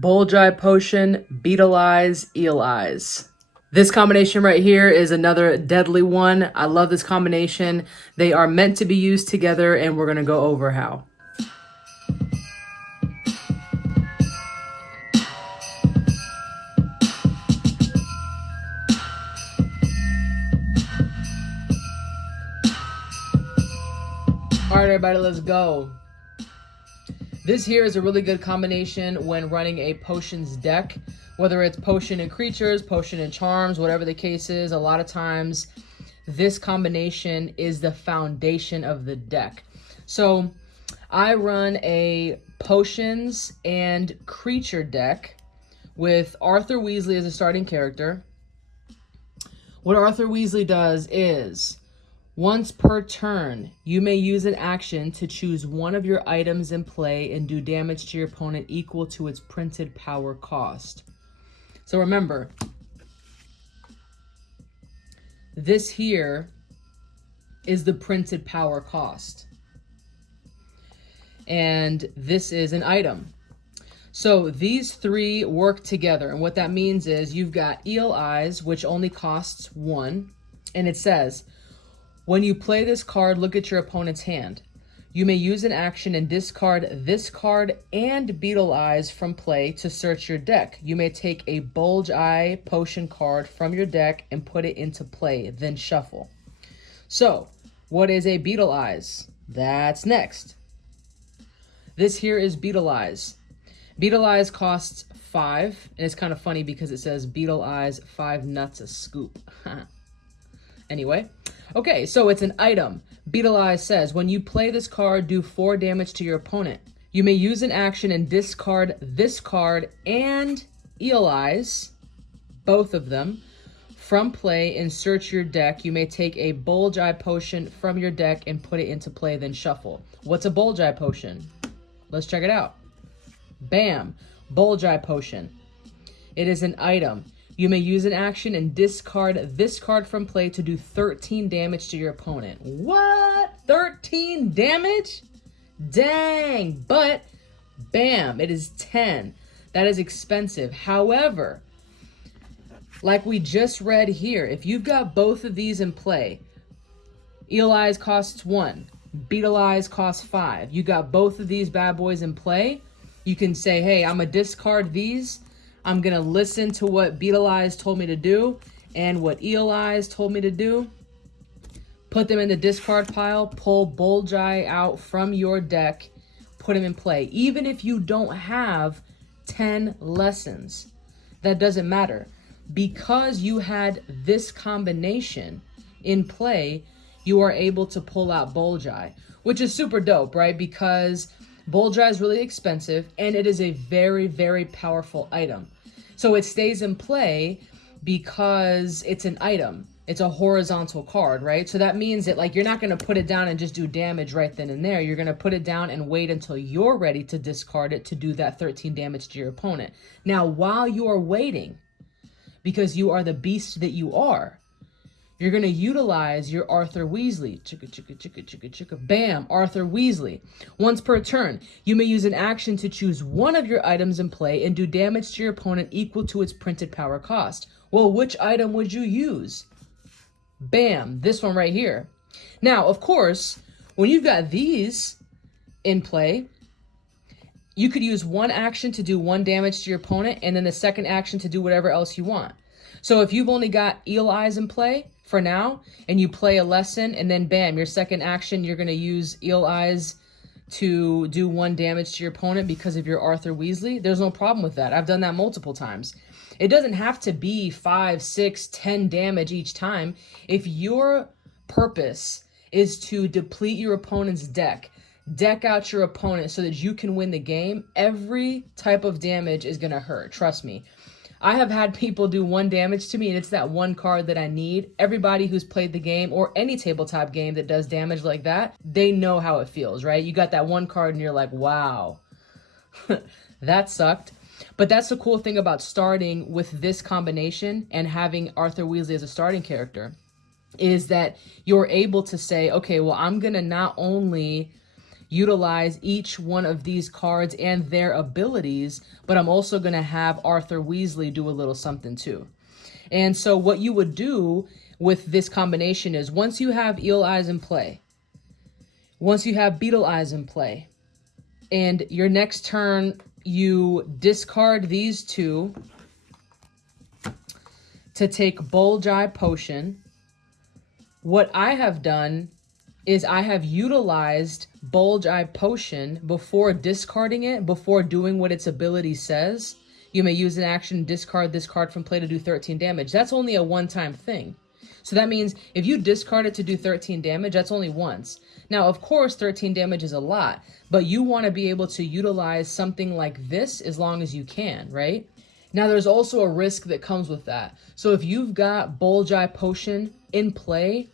Bulgeye potion, beetle eyes, eel eyes. This combination right here is another deadly one. I love this combination. They are meant to be used together, and we're gonna go over how. All right, everybody, let's go. This here is a really good combination when running a potions deck, whether it's potion and creatures, potion and charms, whatever the case is. A lot of times this combination is the foundation of the deck. So I run a potions and creature deck with Arthur Weasley as a starting character. What Arthur Weasley does is, once per turn, you may use an action to choose one of your items in play and do damage to your opponent equal to its printed power cost. So remember, this here is the printed power cost. And this is an item. So these three work together. And what that means is you've got Eel Eyes, which only costs 1. And it says, when you play this card, look at your opponent's hand. You may use an action and discard this card and Beetle Eyes from play to search your deck. You may take a Bulgeye potion card from your deck and put it into play, then shuffle. So, what is a Beetle Eyes? That's next. This here is Beetle Eyes. Beetle Eyes costs 5, and it's kind of funny because it says Beetle Eyes 5 nuts a scoop. Anyway, okay, so it's an item. Beetle Eyes says, when you play this card, do 4 damage to your opponent. You may use an action and discard this card and Eel Eyes, both of them, from play and search your deck. You may take a Bulgeye potion from your deck and put it into play, then shuffle. What's a Bulgeye potion? Let's check it out. Bam, Bulgeye potion. It is an item. You may use an action and discard this card from play to do 13 damage to your opponent. What? 13 damage? Dang, but bam, it is 10. That is expensive. However, like we just read here, if you've got both of these in play, Eel Eyes costs 1, Beetle Eyes costs 5. You got both of these bad boys in play. You can say, hey, I'm going to discard these. I'm going to listen to what Beetle Eyes told me to do and what Eel Eyes told me to do. Put them in the discard pile. Pull Bulgeye out from your deck. Put them in play. Even if you don't have 10 lessons, that doesn't matter. Because you had this combination in play, you are able to pull out Bulgeye, which is super dope, right? Because Bulgeye is really expensive, and it is a very, very powerful item. So it stays in play because it's an item. It's a horizontal card, right? So that means that, like, you're not going to put it down and just do damage right then and there. You're going to put it down and wait until you're ready to discard it to do that 13 damage to your opponent. Now, while you are waiting, because you are the beast that you are, you're going to utilize your Arthur Weasley. Chicka, chicka, chicka, chicka, chicka. Bam, Arthur Weasley. Once per turn, you may use an action to choose one of your items in play and do damage to your opponent equal to its printed power cost. Well, which item would you use? Bam, this one right here. Now, of course, when you've got these in play, you could use one action to do 1 damage to your opponent and then the second action to do whatever else you want. So if you've only got Eel Eyes in play for now, and you play a lesson, and then bam, your second action, you're going to use Eel Eyes to do 1 damage to your opponent because of your Arthur Weasley, there's no problem with that. I've done that multiple times. It doesn't have to be 5, 6, 10 damage each time. If your purpose is to deplete your opponent's deck out your opponent so that you can win the game, every type of damage is going to hurt. Trust me. I have had people do 1 damage to me, and it's that one card that I need. Everybody who's played the game or any tabletop game that does damage like that, they know how it feels, right? You got that one card and you're like, wow, that sucked. But that's the cool thing about starting with this combination and having Arthur Weasley as a starting character, is that you're able to say, okay, well, I'm going to not only utilize each one of these cards and their abilities, but I'm also going to have Arthur Weasley do a little something too. And so what you would do with this combination is once you have Eel Eyes in play, once you have Beetle Eyes in play, and your next turn you discard these two to take Bulgeye Potion, what I have done is I have utilized Bulgeye Potion before discarding it, before doing what its ability says. You may use an action, discard this card from play to do 13 damage. That's only a one-time thing. So that means if you discard it to do 13 damage, that's only once. Now, of course, 13 damage is a lot, but you want to be able to utilize something like this as long as you can, right? Now, there's also a risk that comes with that. So if you've got Bulgeye Potion in play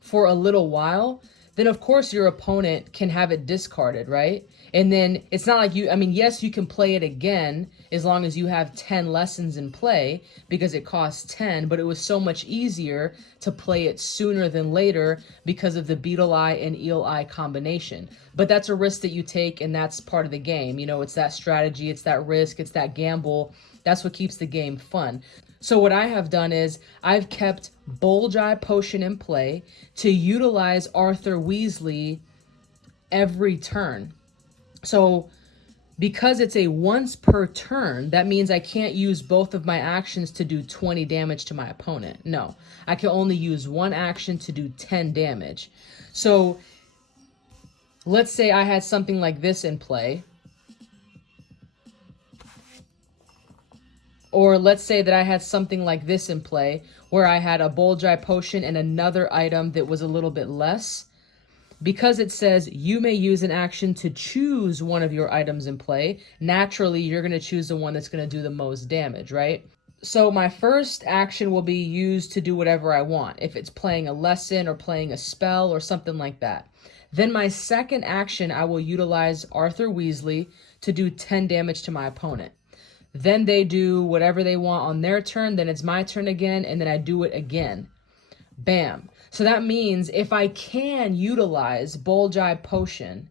for a little while, then of course your opponent can have it discarded, right? And then it's not like you, I mean, yes, you can play it again as long as you have 10 lessons in play because it costs 10, but it was so much easier to play it sooner than later because of the Beetle Eye and Eel Eye combination. But that's a risk that you take, and that's part of the game. You know, it's that strategy, it's that risk, it's that gamble. That's what keeps the game fun. So what I have done is I've kept Bulgeye Potion in play to utilize Arthur Weasley every turn. So because it's a once per turn, that means I can't use both of my actions to do 20 damage to my opponent. No, I can only use one action to do 10 damage. So let's say I had something like this in play. Or let's say that I had something like this in play where I had a Bulgeye Potion and another item that was a little bit less. Because it says you may use an action to choose one of your items in play, naturally you're going to choose the one that's going to do the most damage, right? So my first action will be used to do whatever I want, if it's playing a lesson or playing a spell or something like that. Then my second action, I will utilize Arthur Weasley to do 10 damage to my opponent. Then they do whatever they want on their turn, then it's my turn again, and then I do it again. Bam. So that means if I can utilize Bulgeye Potion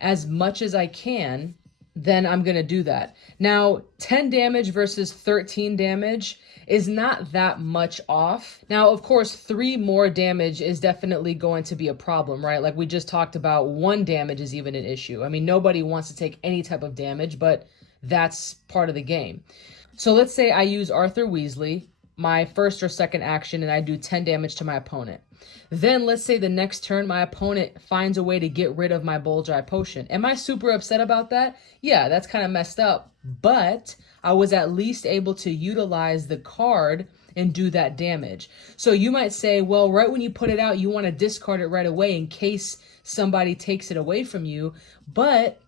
as much as I can, then I'm going to do that. Now, 10 damage versus 13 damage is not that much off. Now, of course, 3 more damage is definitely going to be a problem, right? Like we just talked about, 1 damage is even an issue. I mean, nobody wants to take any type of damage, but that's part of the game. So let's say I use Arthur Weasley, my first or second action, and I do 10 damage to my opponent. Then let's say the next turn my opponent finds a way to get rid of my Bulgeye Potion. Am I super upset about that? Yeah, that's kind of messed up, but I was at least able to utilize the card and do that damage. So you might say, well, right when you put it out, you want to discard it right away in case somebody takes it away from you, but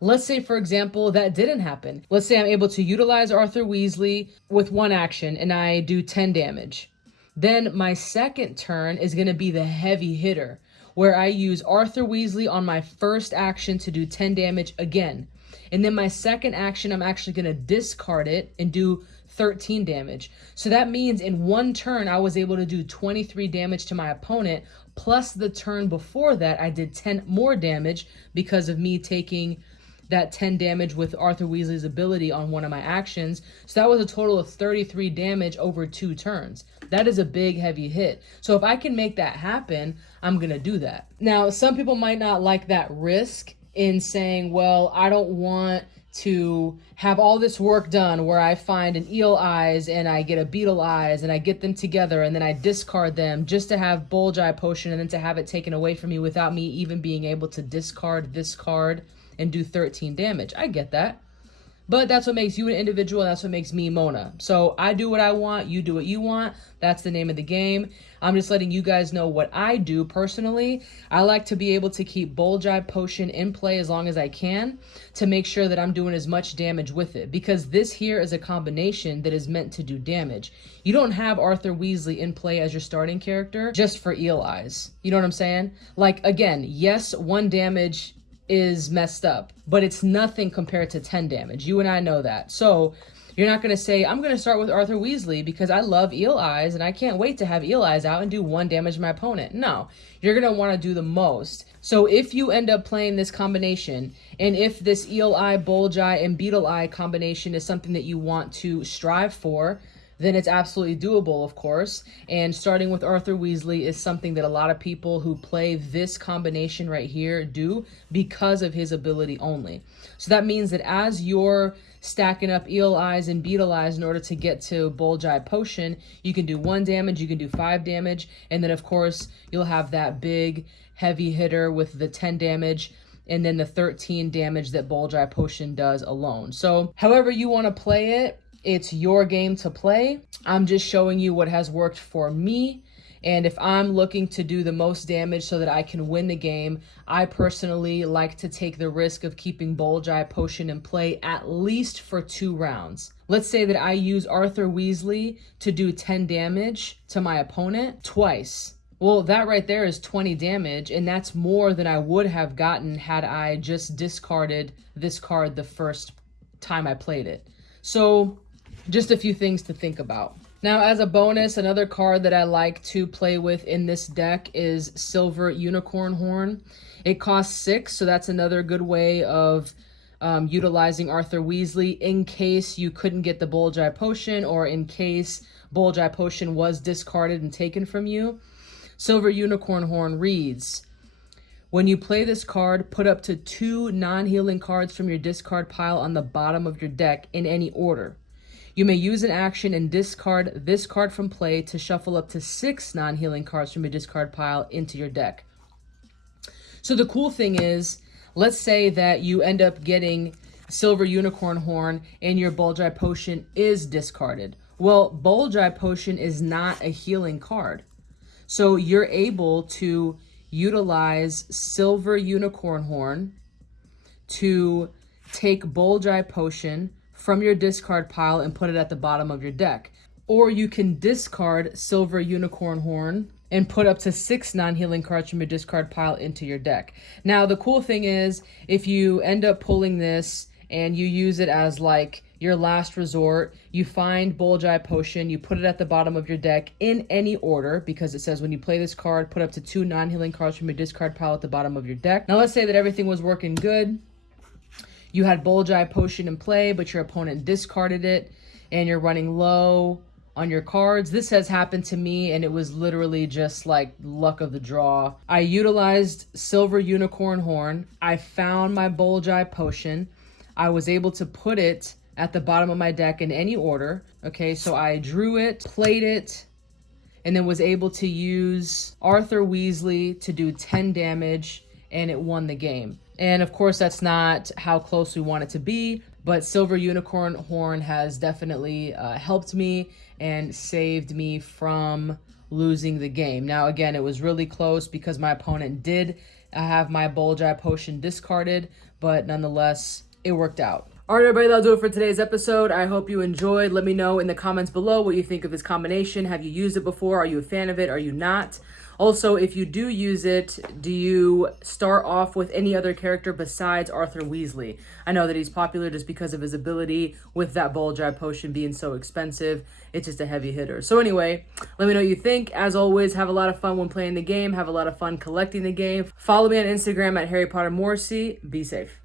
let's say, for example, that didn't happen. Let's say I'm able to utilize Arthur Weasley with 1 action and I do 10 damage. Then my second turn is going to be the heavy hitter, where I use Arthur Weasley on my first action to do 10 damage again. And then my second action, I'm actually going to discard it and do 13 damage. So that means in 1 turn, I was able to do 23 damage to my opponent, plus the turn before that, I did 10 more damage because of me taking that 10 damage with Arthur Weasley's ability on one of my actions. So that was a total of 33 damage over 2 turns. That is a big, heavy hit. So if I can make that happen, I'm going to do that. Now, some people might not like that risk in saying, well, I don't want to have all this work done where I find an Eel Eyes and I get a Beetle Eyes and I get them together and then I discard them just to have Bulgeye Potion and then to have it taken away from me without me even being able to discard this card and do 13 damage. I get that. But that's what makes you an individual, and that's what makes me Mona. So I do what I want, you do what you want. That's the name of the game. I'm just letting you guys know what I do personally. I like to be able to keep Bulgeye Potion in play as long as I can to make sure that I'm doing as much damage with it, because this here is a combination that is meant to do damage. You don't have Arthur Weasley in play as your starting character just for Eel Eyes. You know what I'm saying? Like, again, yes, 1 damage is messed up, but it's nothing compared to 10 damage. You and I know that. So You're not going to say, I'm going to start with Arthur Weasley because I love Eel Eyes and I can't wait to have Eel Eyes out and do 1 damage to my opponent. No, you're going to want to do the most. So if you end up playing this combination, and if this Eel Eye, Bulgeye, and Beetle Eye combination is something that you want to strive for, then it's absolutely doable, of course. And starting with Arthur Weasley is something that a lot of people who play this combination right here do because of his ability only. So that means that as you're stacking up Eel Eyes and Beetle Eyes in order to get to Bulgeye Potion, you can do 1 damage, you can do 5 damage, and then of course you'll have that big heavy hitter with the 10 damage, and then the 13 damage that Bulgeye Potion does alone. So however you want to play it, it's your game to play. I'm just showing you what has worked for me. And if I'm looking to do the most damage so that I can win the game, I personally like to take the risk of keeping Bulgeye Potion in play at least for 2 rounds. Let's say that I use Arthur Weasley to do 10 damage to my opponent twice. Well, that right there is 20 damage, and that's more than I would have gotten had I just discarded this card the first time I played it. So just a few things to think about. Now, as a bonus, another card that I like to play with in this deck is Silver Unicorn Horn. It costs 6, so that's another good way of utilizing Arthur Weasley in case you couldn't get the Bulgeye Potion, or in case Bulgeye Potion was discarded and taken from you. Silver Unicorn Horn reads, when you play this card, put up to 2 non-healing cards from your discard pile on the bottom of your deck in any order. You may use an action and discard this card from play to shuffle up to 6 non-healing cards from your discard pile into your deck. So the cool thing is, let's say that you end up getting Silver Unicorn Horn and your Bulgeye Potion is discarded. Well, Bulgeye Potion is not a healing card. So you're able to utilize Silver Unicorn Horn to take Bulgeye Potion from your discard pile and put it at the bottom of your deck. Or you can discard Silver Unicorn Horn and put up to 6 non-healing cards from your discard pile into your deck. Now, the cool thing is, if you end up pulling this and you use it as like your last resort, you find Bulgeye Potion, you put it at the bottom of your deck in any order, because it says when you play this card, put up to 2 non-healing cards from your discard pile at the bottom of your deck. Now, let's say that everything was working good. You had Bulgeye Potion in play, but your opponent discarded it, and you're running low on your cards. This has happened to me, and it was literally just like luck of the draw. I utilized Silver Unicorn Horn. I found my Bulgeye Potion. I was able to put it at the bottom of my deck in any order. Okay, so I drew it, played it, and then was able to use Arthur Weasley to do 10 damage, and it won the game. And of course, that's not how close we want it to be, but Silver Unicorn Horn has definitely helped me and saved me from losing the game. Now, again, it was really close because my opponent did have my Bulgeye Potion discarded, but nonetheless, it worked out. All right, everybody, that'll do it for today's episode. I hope you enjoyed. Let me know in the comments below what you think of this combination. Have you used it before? Are you a fan of it? Are you not? Also, if you do use it, do you start off with any other character besides Arthur Weasley? I know that he's popular just because of his ability with that Bulgeye Potion being so expensive. It's just a heavy hitter. So anyway, let me know what you think. As always, have a lot of fun when playing the game. Have a lot of fun collecting the game. Follow me on Instagram at harrypottertradingcardgame. Be safe.